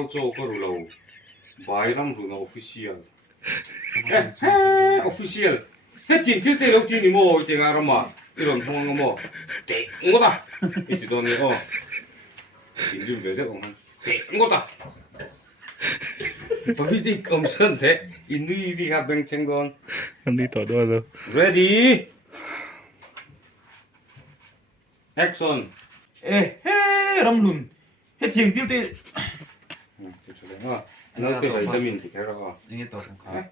lao cho có lâu bài năm rồi nó official official hết chuyện thứ thế đầu tiên thì mua tiền à mà 이런 통화가 뭐 땡 거다 이제 돈이 인준 외세 공한 땡 거다 버비디 검선데 인누이리 하뱅첸건 đi tỏ đua rồi. ready action 에, 람룬. 해 thiền tiêu tê. nó cái vitamin thì cái đó Nghe tỏ không khó.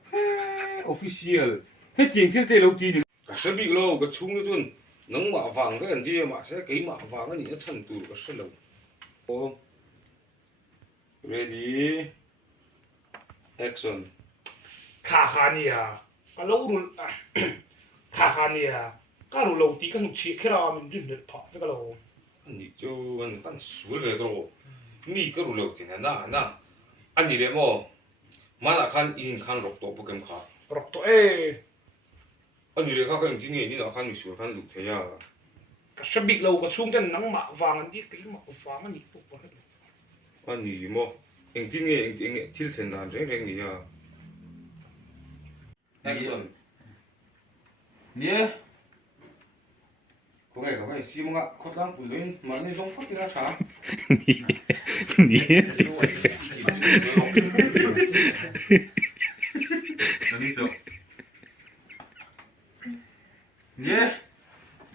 official hết tiền thiết thế lâu tiên cả sẽ bị lâu cái chung cái chun nắng mạ vàng cái anh gì mà sẽ cái mạ vàng cái gì nó chân tủ cái sẽ lâu ô ready action 카하니아 깔로우를 카하니아 까루로 디가 누치 케라면 좀 더. 그걸로 아니 저건 한 술래도 미 거로 lâu tiền 나 아니 레 뭐 마나 칸인 록도 보겸 가 럭도 에 아니 레가 그 인진이 니나 칸 미술 칸 루테야 kasabi lâu ka sung kan nang ma vangan di kai ma vangan ni po pa 아니 뭐 앵띵에 틸센다 랭랭이야 액션 Nhé. có ngày có ngày xí mà có lăng của lên mà nên giống phát ra trả Nhé. Nhé.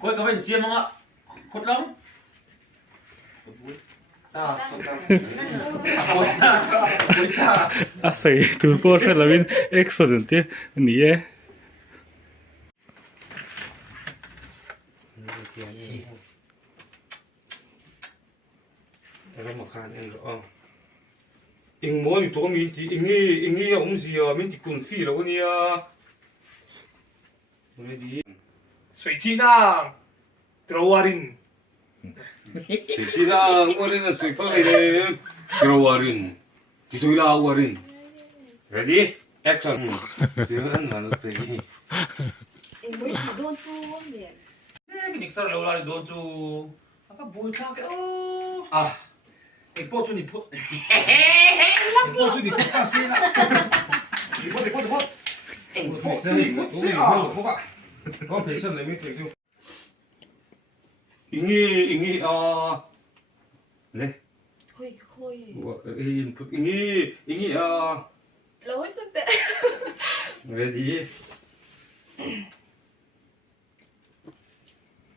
Coi các bạn xem không ạ? Hốt lắm. À phải từ bỏ phải là bên excellent thế. Nhé. em mà khan em rồi ing mo ni to mi ti ingi ông gì à mình ti kun phi rồi nè ready sweetina trowarin 실지랑 머리는 슬퍼이네 들어와린 뒤돌아 와린 ready action 지금 나는 되기 mới chỉ đôn chu liền Cái địch sao lâu lại đồn chú. Các bùi cha cái ô. À. Cái bộ chú đi bộ. Bộ chú đi bộ ta xin ạ. Đi bộ. bộ sẽ có thể xem lại mấy cái chú ing이 네 khôi khôi ing이 lâu hết sức tệ ready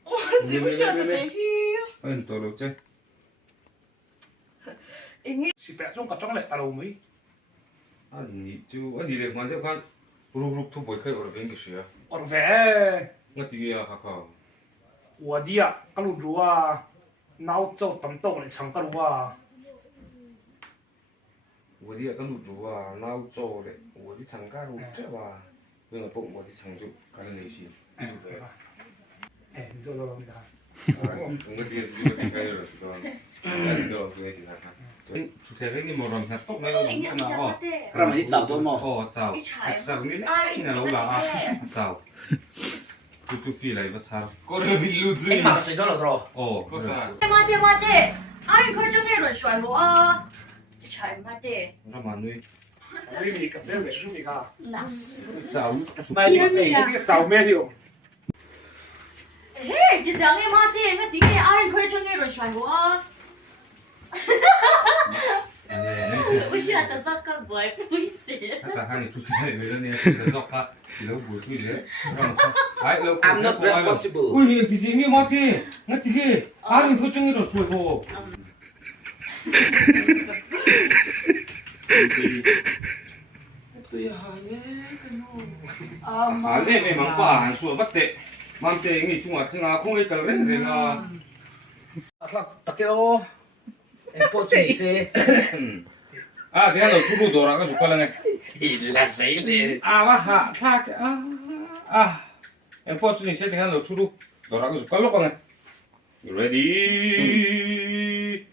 ủa gì mà sợ tệ khi anh tôi được chứ ý nghĩ si pe trong ka trong le taro mai 아니 아니 이래 완전 간 루룩 또 보이카 어려 뱅기시야 or ve ngatiya haka wadia kalu ruwa nau chau tam to le chang ka ruwa 어디야 그 루루와 나우조래 어디 장가로 째봐 그나 뽕 어디 장주 가는 내시 이루대 에 저러입니다 뭔가 뒤에 이거 가요 그거 아니도 그게 기다가 주택이 뭐랑 다 똑매고 나와 Làm gì chào tôi mà. chào sao nghĩ ai là lâu là chào tu phi lại vật sao có được bị lưu Anh mặc gì đó là rồi. có sao mà tệ ai khơi cho nghe rồi xoài bộ à chạy mà tệ nó mà nuôi ri ka be be su mi ka nặng chào smiley face cái tàu menu hey cái dáng em mà tệ cái tiếng ai khơi cho nghe rồi xoài bộ à不是啊，他说个不会不行。 아까 한이 좋잖아요. 이러니 그래서 가 이러고 보고 이제. 아이 로 I'm not responsible. 우리 디즈니 뭐게? 나 되게 아니 표정이로 주고. tôi hả 알레 매 망바 한 수어 봤대. 맘때 이 중앙 생각 공을 깔래 내가. Takeo. Em bộ chú đi xe. 아, 내가 너 주로 돌아가 줄 거라네. Là giấy đi. 아, 와하. 탁. em 버튼이 세팅한 너 주로 돌아가 줄 거라네. Ready.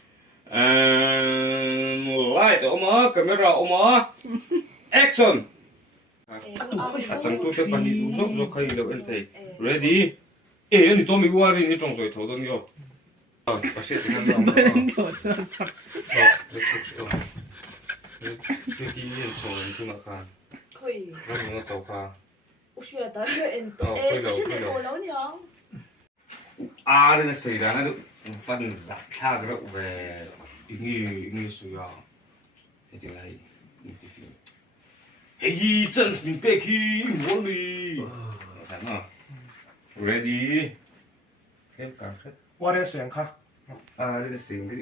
And light oma camera oma action chẳng tôi sẽ bắn đi rốt rốt hay đâu anh thầy ready anh tôi mình qua đi đi trong rồi thấu đông vô bác sĩ thì 最近从住那看，可以，然后我头发，我学到很多，哦哎，会了可是你会了我老娘，啊，那个谁的那个反正他那个喂，英语需要，一定来，你必须。嘿，真是别去我哩，看啊，ready，开讲出。我的选卡，啊，这个谁个？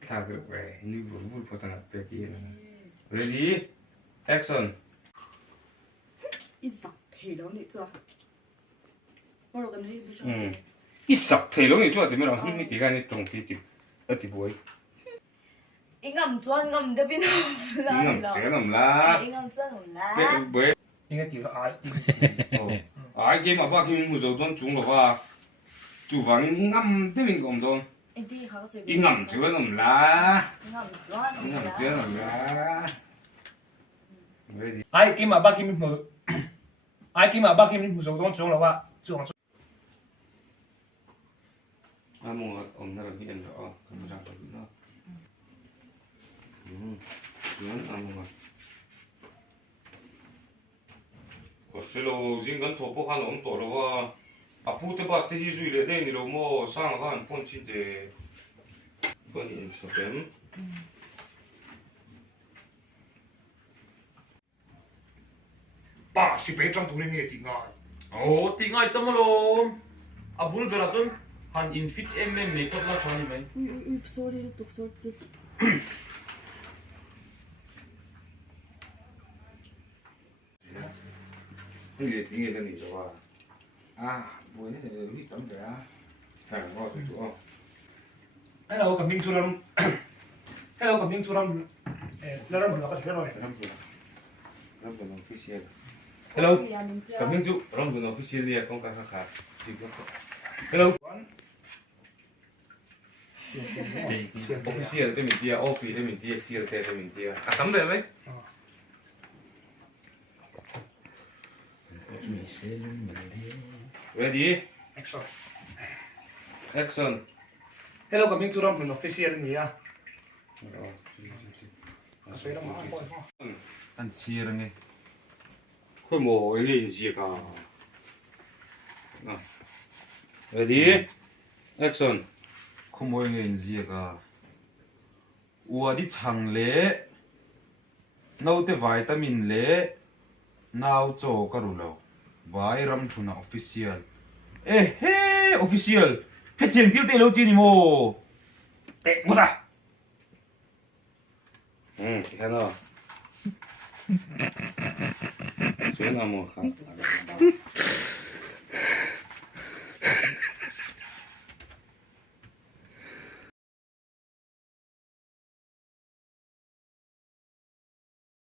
他个喂，你不不当别去，ready，action。一直提到你做，我老跟他不说。一十提攏你做點樣咯？呢啲點解你仲幾碟一碟會？應該唔準，我唔得邊度應該唔這咁啦。應該唔真唔啦。會应该丢到 I。哦，ai game apa game mu zo don chung lo ba. Chu vang ngam te min kom don. 一啲考試。I ngam chu no la. 應該唔準。 I ngam chu no la. Ready. I game 啊，把 game 冇，I game 啊，把 game 冇做當中了哇，做。 Amo om na lagi endo oh kamera ko na. Juan amo. Koshelo zingan topo han om to lo apute baste hi zui le de ni lo mo sang han pon chi de pon in so dem.八十八張圖你咩點解？ 오, 띵아 있단 말로. 아, 문을 들었던 한 인핏 MM 메이크업나 전이네. 소리를 또 소리. 이게 되는 거 봐. 아, 뭐냐? 여기 있단 거야. 자, 뭐 저쪽. Hello，咁邊做啦？Hello，咁邊做啦？誒，你諗唔諗得出來？ Rambulan official. Hello. Kami ju rambulan official ya kong kakak. Hello. Official te mintia, offi te mintia, seal te mintia. Kasam de mai. Ready? Action。 Action. Hello，咁邊做啦？唔 official 你啊？所以都冇開。 한 지혜랑해. 그걸 뭐 엘리인지가. Ready? Action. 그 모양의 인지혜가 우아디 장래 나우테 바이타민래 나우조 가루로 바이람 투나 오피시얼 에헤 오피시얼 해티엔 뛸때 로티니 뭐 誒，我得。 하나. 전화 뭐.